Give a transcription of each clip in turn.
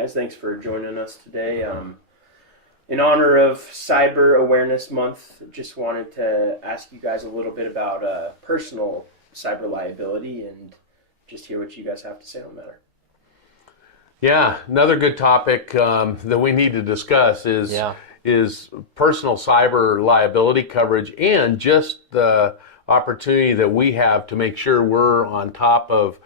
guys. Thanks for joining us today. In honor of Cyber Awareness Month, just wanted to ask you guys a little bit about personal cyber liability and just hear what you guys have to say on the matter. Yeah, another good topic that we need to discuss is personal cyber liability coverage and just the opportunity that we have to make sure we're on top of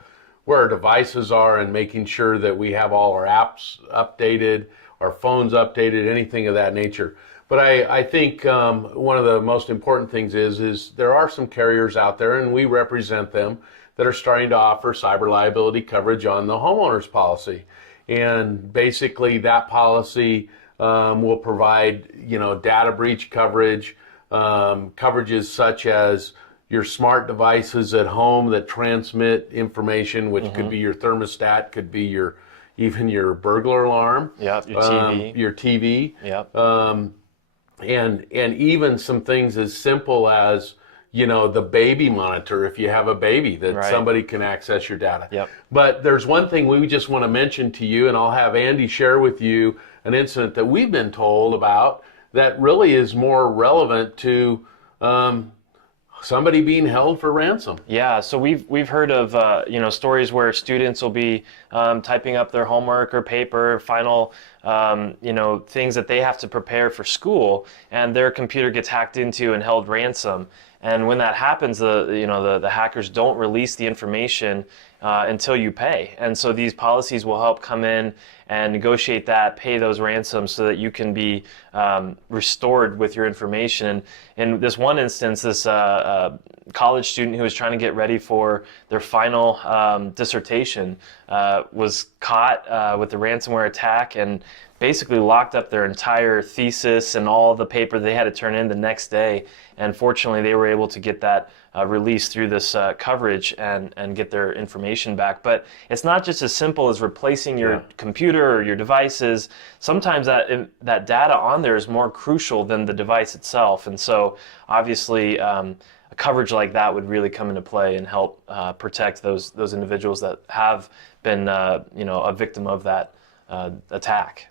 where our devices are and making sure that we have all our apps updated, our phones updated, anything of that nature. But I think one of the most important things is there are some carriers out there, and we represent them, that are starting to offer cyber liability coverage on the homeowner's policy. And basically that policy will provide, data breach coverage, coverages such as your smart devices at home that transmit information, which could be your thermostat, could be even your burglar alarm. Yep, your TV. Your TV. Yep. And even some things as simple as, the baby monitor, if you have a baby, that somebody can access your data. Yep. But there's one thing we just want to mention to you, and I'll have Andy share with you an incident that we've been told about that really is more relevant to somebody being held for ransom. Yeah, so we've heard of stories where students will be typing up their homework or paper, final things that they have to prepare for school, and their computer gets hacked into and held ransom. And when that happens, the hackers don't release the information until you pay. And so these policies will help come in and negotiate that, pay those ransoms so that you can be restored with your information. And in this one instance, this college student who was trying to get ready for their final dissertation was caught with a ransomware attack and basically locked up their entire thesis and all the paper they had to turn in the next day. And fortunately, they were able to get that released through this coverage and get their information back. But it's not just as simple as replacing your computer or your devices. Sometimes that data on there is more crucial than the device itself. And so obviously, a coverage like that would really come into play and help protect those individuals that have been a victim of that attack.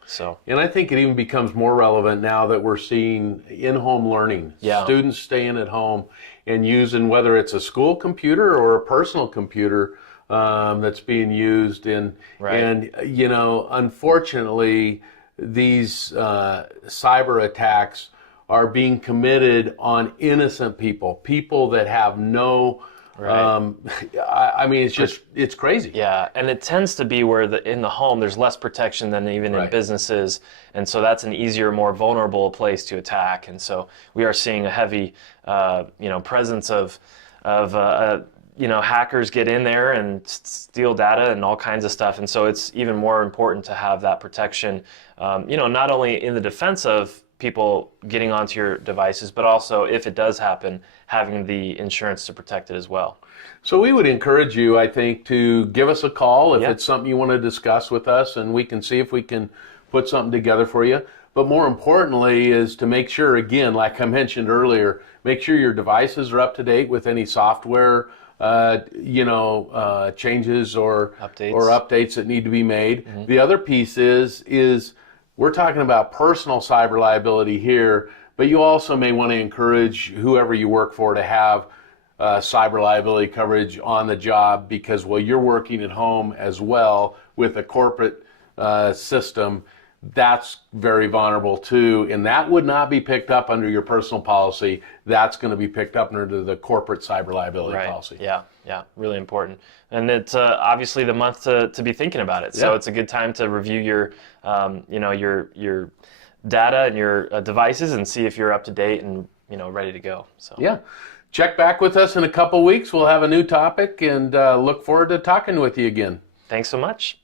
And I think it even becomes more relevant now that we're seeing in-home learning. Yeah. Students staying at home and using, whether it's a school computer or a personal computer that's being used. And unfortunately, these cyber attacks are being committed on innocent people that have no it's crazy. Yeah, and it tends to be where in the home there's less protection than even in businesses, and so that's an easier, more vulnerable place to attack. And so we are seeing a heavy, presence of hackers get in there and steal data and all kinds of stuff. And so it's even more important to have that protection, not only in the defense of people getting onto your devices, but also if it does happen, having the insurance to protect it as well. So we would encourage you, I think, to give us a call if it's something you want to discuss with us, and we can see if we can put something together for you. But more importantly is to make sure, again, like I mentioned earlier, make sure your devices are up to date with any software changes or updates that need to be made. Mm-hmm. The other piece is we're talking about personal cyber liability here, but you also may want to encourage whoever you work for to have cyber liability coverage on the job, because while you're working at home as well with a corporate system, that's very vulnerable too, and that would not be picked up under your personal policy. That's going to be picked up under the corporate cyber liability policy. Yeah, really important. And it's obviously the month to be thinking about it. So it's a good time to review your data and your devices and see if you're up to date and ready to go. So check back with us in a couple weeks. We'll have a new topic, and look forward to talking with you again. Thanks so much.